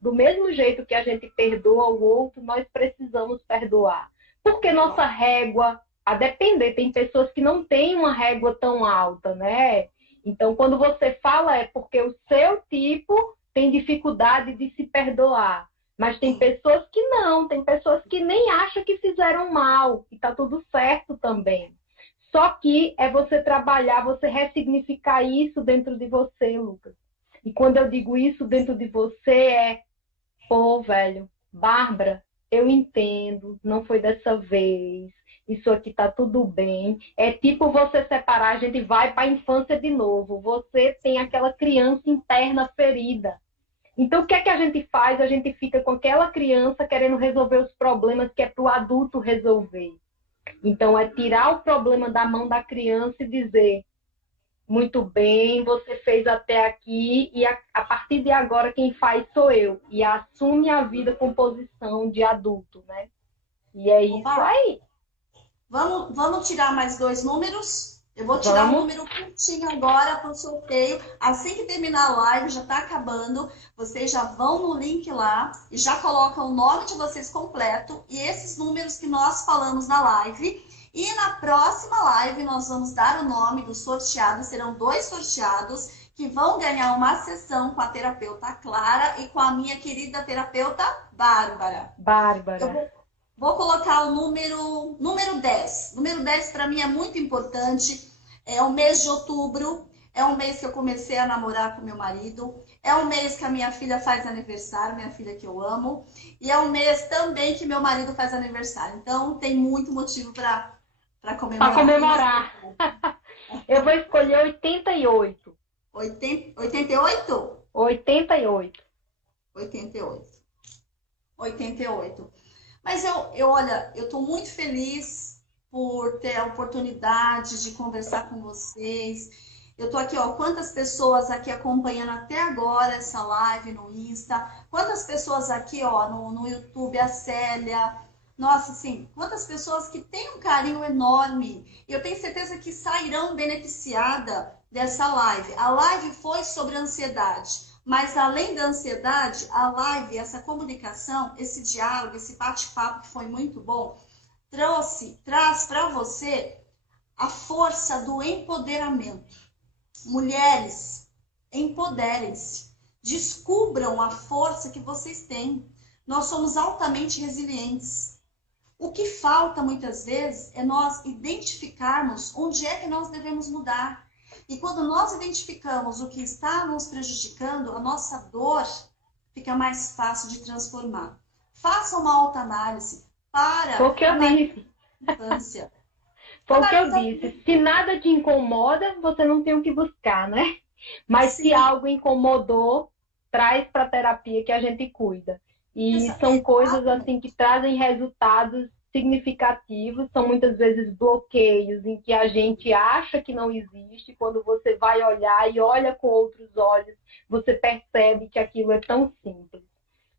Do mesmo jeito que a gente perdoa o outro, nós precisamos perdoar. Porque nossa régua, a depender, tem pessoas que não têm uma régua tão alta, né? Então, quando você fala, é porque o seu tipo tem dificuldade de se perdoar. Mas tem pessoas que não, tem pessoas que nem acham que fizeram mal, e tá tudo certo também. Só que é você trabalhar, você ressignificar isso dentro de você, Lucas. E quando eu digo isso dentro de você pô, velho, Bárbara, eu entendo, não foi dessa vez, isso aqui tá tudo bem. É tipo você separar, a gente vai para a infância de novo. Você tem aquela criança interna ferida. Então, o que é que a gente faz? A gente fica com aquela criança querendo resolver os problemas que é para o adulto resolver. Então, é tirar o problema da mão da criança e dizer, muito bem, você fez até aqui e a partir de agora quem faz sou eu. E assume a vida com posição de adulto, né? E é isso aí. Vamos tirar mais 2 números? Eu vou tirar um número curtinho agora para o sorteio. Assim que terminar a live, já está acabando. Vocês já vão no link lá e já colocam o nome de vocês completo e esses números que nós falamos na live. E na próxima live nós vamos dar o nome dos sorteados. Serão 2 sorteados que vão ganhar uma sessão com a terapeuta Clara e com a minha querida terapeuta Bárbara. Eu Bárbara. vou colocar o número 10. Número 10 para mim é muito importante. É o mês de outubro. É um mês que eu comecei a namorar com meu marido. É um mês que a minha filha faz aniversário, minha filha que eu amo. E é um mês também que meu marido faz aniversário. Então tem muito motivo para Para comemorar. comemorar. Eu vou escolher 88. 88? 88. 88. 88. Mas olha, eu estou muito feliz por ter a oportunidade de conversar com vocês. Eu tô aqui, ó, quantas pessoas aqui acompanhando até agora essa live no Insta, quantas pessoas aqui, ó, no YouTube, a Célia. Nossa, assim, quantas pessoas que têm um carinho enorme. E eu tenho certeza que sairão beneficiadas dessa live. A live foi sobre ansiedade, mas além da ansiedade, a live, essa comunicação, esse diálogo, esse bate-papo que foi muito bom, traz para você a força do empoderamento. Mulheres, empoderem-se, descubram a força que vocês têm. Nós somos altamente resilientes. O que falta muitas vezes é nós identificarmos onde é que nós devemos mudar. E quando nós identificamos o que está nos prejudicando, a nossa dor fica mais fácil de transformar. Faça uma autoanálise para Foi o que eu disse. infância. Foi o que eu disse. Se nada te incomoda, você não tem o que buscar, né? Mas Sim. se algo incomodou, traz para a terapia que a gente cuida. E são coisas assim que trazem resultados significativos, são muitas vezes bloqueios em que a gente acha que não existe, quando você vai olhar e olha com outros olhos, você percebe que aquilo é tão simples.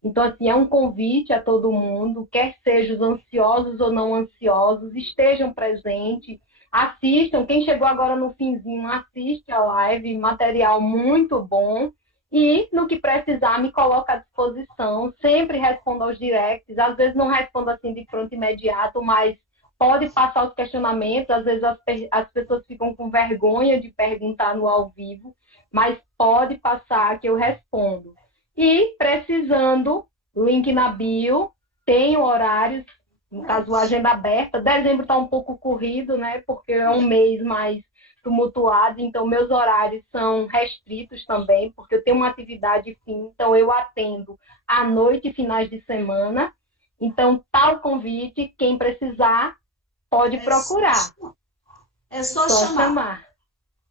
Então, assim, é um convite a todo mundo, quer sejam ansiosos ou não ansiosos, estejam presentes, assistam. Quem chegou agora no finzinho, assiste a live, material muito bom. E, no que precisar, me coloca à disposição. Sempre respondo aos directs. Às vezes não respondo assim de pronto imediato, mas pode passar os questionamentos. Às vezes as pessoas ficam com vergonha de perguntar no ao vivo, mas pode passar que eu respondo. E, precisando, link na bio, tenho horários, no caso, a agenda aberta. Dezembro está um pouco corrido, né? Porque é um mês mais tumultuado, então meus horários são restritos também, porque eu tenho uma atividade fim, então eu atendo à noite e finais de semana. Então, tá o convite, quem precisar pode procurar. É só chamar.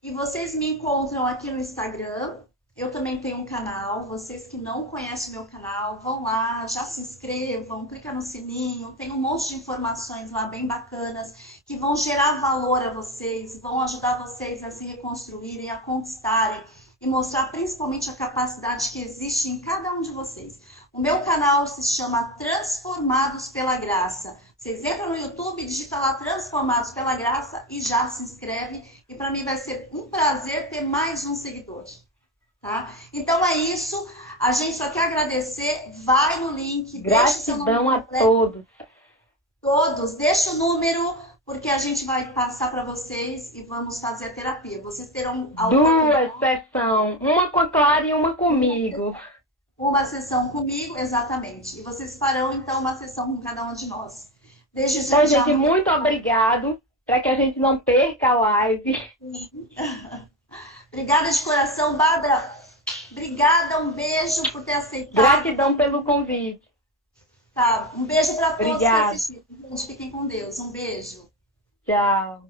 E vocês me encontram aqui no Instagram. Eu também tenho um canal. Vocês que não conhecem o meu canal, vão lá, já se inscrevam, clica no sininho. Tem um monte de informações lá bem bacanas que vão gerar valor a vocês, vão ajudar vocês a se reconstruírem, a conquistarem e mostrar principalmente a capacidade que existe em cada um de vocês. O meu canal se chama Transformados pela Graça. Vocês entram no YouTube, digita lá Transformados pela Graça e já se inscreve. E para mim vai ser um prazer ter mais um seguidor. Tá? Então é isso. A gente só quer agradecer. Vai no link. Gratidão a todos. Todos. Deixa o número, porque a gente vai passar para vocês e vamos fazer a terapia. Vocês terão duas sessões. Uma com a Clara e uma comigo. Uma sessão comigo, exatamente. E vocês farão, então, uma sessão com cada um de nós. Desde já. Então, gente, muito obrigado. Para que a gente não perca a live. Obrigada de coração, Bárbara. Obrigada, um beijo por ter aceitado. Gratidão pelo convite. Tá, um beijo para todos que Obrigada. assistiram. Gente, fiquem com Deus. Um beijo. Tchau.